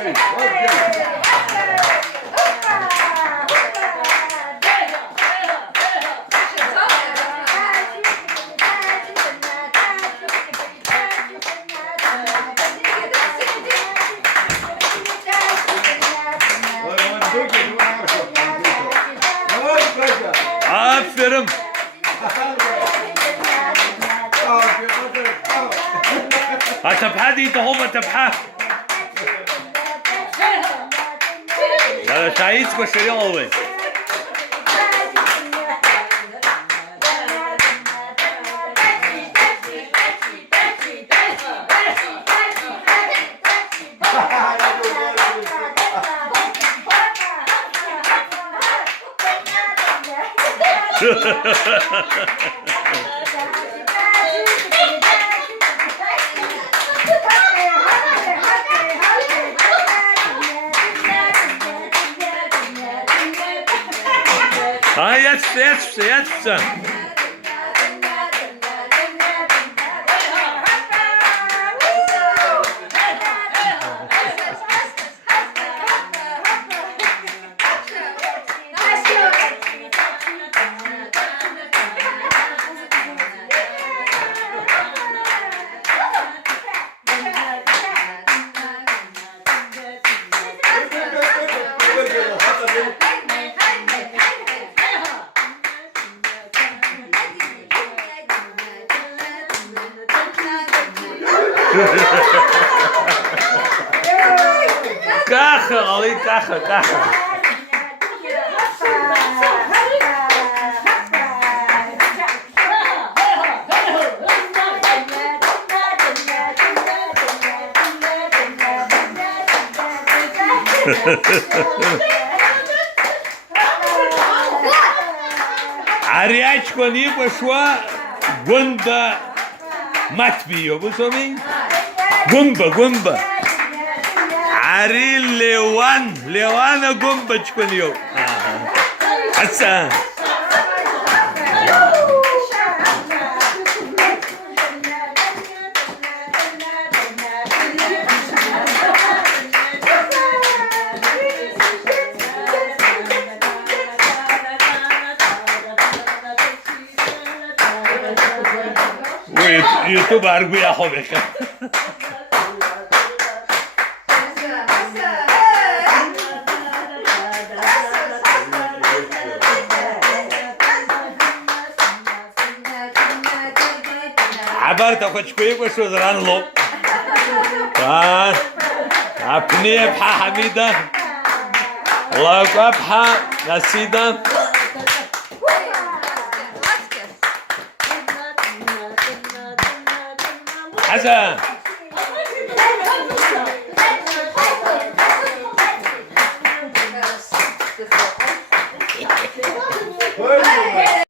Aferin. هتبحى دي تهم تبحى. هذا شايس بشري أول. Jetzt. ככה, עלי ככה. عرياتكو نيبا شوا قنبة ماتبيو بسومي قنبة عري ليوانا قنبة تكونيو حسا يوتيوب أرجو يا حبك عبرت أخذ شوي وشو زران لو أبني بحا حميدة الله أبحا نسيدة حسن